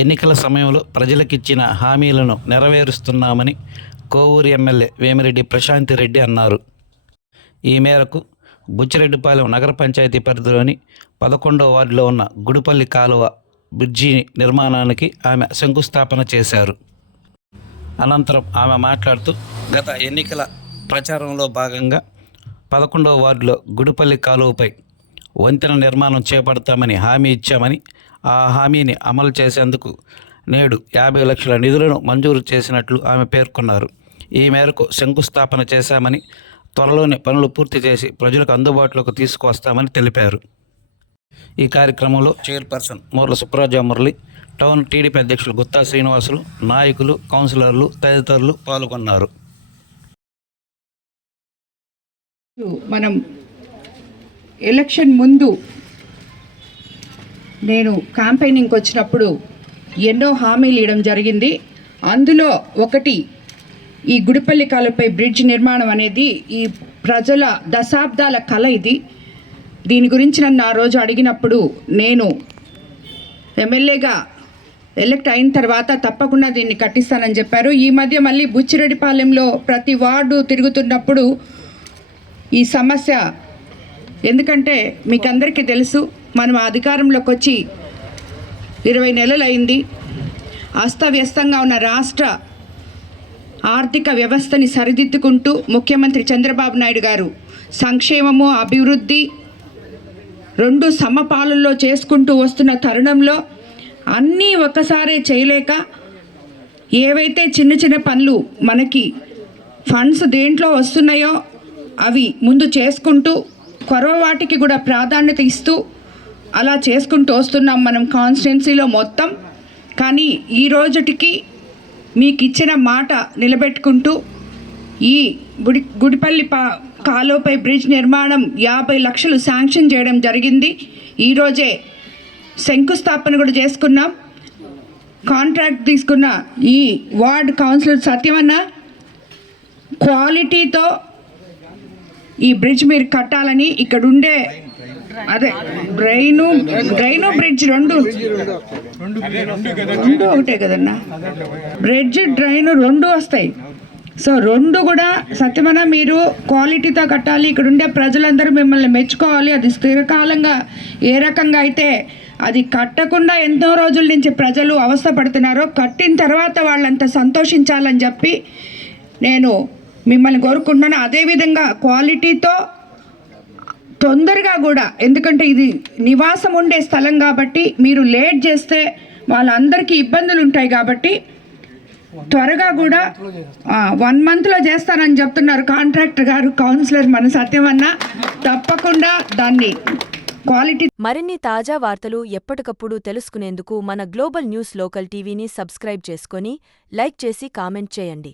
ఎన్నికల సమయంలో ప్రజలకిచ్చిన హామీలను నెరవేరుస్తున్నామని కోవూరు ఎమ్మెల్యే వేమిరెడ్డి ప్రశాంతిరెడ్డి అన్నారు. ఈ మేరకు బుచ్చిరెడ్డిపాలెం నగర పంచాయతీ పరిధిలోని 11వ వార్డులో ఉన్న గుడిపల్లి కాలువ బ్రిడ్జి నిర్మాణానికి ఆమె శంకుస్థాపన చేశారు. అనంతరం ఆమె మాట్లాడుతూ, గత ఎన్నికల ప్రచారంలో భాగంగా 11వ వార్డులో గుడిపల్లి కాలువపై వంతెన నిర్మాణం చేపడతామని హామీ ఇచ్చామని, ఆ హామీని అమలు చేసేందుకు నేడు 50 లక్షల నిధులను మంజూరు చేసినట్లు ఆమె పేర్కొన్నారు. ఈ మేరకు శంకుస్థాపన చేశామని, త్వరలోనే పనులు పూర్తి చేసి ప్రజలకు అందుబాటులోకి తీసుకువస్తామని తెలిపారు. ఈ కార్యక్రమంలో చైర్పర్సన్ మూర్ల సుప్రాజా మురళి, టౌన్ టీడీపీ అధ్యక్షులు గుత్తా శ్రీనివాసులు, నాయకులు, కౌన్సిలర్లు తదితరులు పాల్గొన్నారు. మనం ఎలక్షన్ ముందు నేను క్యాంపెయినింగ్కి వచ్చినప్పుడు ఎన్నో హామీలు ఇవ్వడం జరిగింది. అందులో ఒకటి ఈ గుడిపల్లి కాలువపై బ్రిడ్జ్ నిర్మాణం అనేది ఈ ప్రజల దశాబ్దాల కళ. దీని గురించి నన్ను ఆ రోజు అడిగినప్పుడు నేను ఎమ్మెల్యేగా ఎలక్ట్ అయిన తర్వాత తప్పకుండా దీన్ని కట్టిస్తానని చెప్పారు. ఈ మధ్య మళ్ళీ బుచ్చిరెడ్డిపాలెంలో ప్రతి వార్డు తిరుగుతున్నప్పుడు ఈ సమస్య, ఎందుకంటే మీకు అందరికీ తెలుసు, మనం అధికారంలోకి వచ్చి 20 నెలలు అయింది. అస్తవ్యస్తంగా ఉన్న రాష్ట్ర ఆర్థిక వ్యవస్థని సరిదిద్దుకుంటూ ముఖ్యమంత్రి చంద్రబాబు నాయుడు గారు సంక్షేమము, అభివృద్ధి రెండు సమపాలనలో చేసుకుంటూ వస్తున్న తరుణంలో అన్నీ ఒక్కసారే చేయలేక ఏవైతే చిన్న చిన్న పనులు మనకి ఫండ్స్ దేంట్లో వస్తున్నాయో అవి ముందు చేసుకుంటూ వాటికి కూడా ప్రాధాన్యత ఇస్తూ అలా చేసుకుంటూ వస్తున్నాం మనం కాన్స్టిట్యున్సీలో మొత్తం. కానీ ఈ రోజుటికి మీకు ఇచ్చిన మాట నిలబెట్టుకుంటూ ఈ గుడిపల్లి కాలువపై బ్రిడ్జ్ నిర్మాణం 50 లక్షలు శాంక్షన్ చేయడం జరిగింది. ఈరోజే శంకుస్థాపన కూడా చేసుకున్నాం. కాంట్రాక్ట్ తీసుకున్న ఈ వార్డ్ కౌన్సిలర్ సత్యమన్న క్వాలిటీతో ఈ బ్రిడ్జ్ మీరు కట్టాలని, ఇక్కడ ఉండే అదే డ్రైను బ్రిడ్జ్ రెండు ఒకటే కదన్నా, బ్రిడ్జ్ డ్రైను రెండు వస్తాయి. సో రెండు కూడా సత్యమన మీరు క్వాలిటీతో కట్టాలి. ఇక్కడ ఉండే ప్రజలందరూ మిమ్మల్ని మెచ్చుకోవాలి. అది స్థిరకాలంగా ఏ రకంగా అయితే అది కట్టకుండా ఎంతో రోజుల నుంచి ప్రజలు అవస్థపడుతున్నారో, కట్టిన తర్వాత వాళ్ళంతా సంతోషించాలని చెప్పి నేను మిమ్మల్ని కోరుకుంటున్నాను. అదేవిధంగా క్వాలిటీతో తొందరగా కూడా, ఎందుకంటే ఇది నివాసం ఉండే స్థలం కాబట్టి మీరు లేట్ చేస్తే వాళ్ళందరికీ ఇబ్బందులు ఉంటాయి కాబట్టి త్వరగా కూడా 1 monthలో చేస్తానని చెప్తున్నారు కాంట్రాక్టర్ గారు, కౌన్సిలర్ మన సత్యమన్న. తప్పకుండా దాన్ని క్వాలిటీ. మరిన్ని తాజా వార్తలు ఎప్పటికప్పుడు తెలుసుకునేందుకు మన గ్లోబల్ న్యూస్ లోకల్ టీవీని సబ్స్క్రైబ్ చేసుకొని లైక్ చేసి కామెంట్ చేయండి.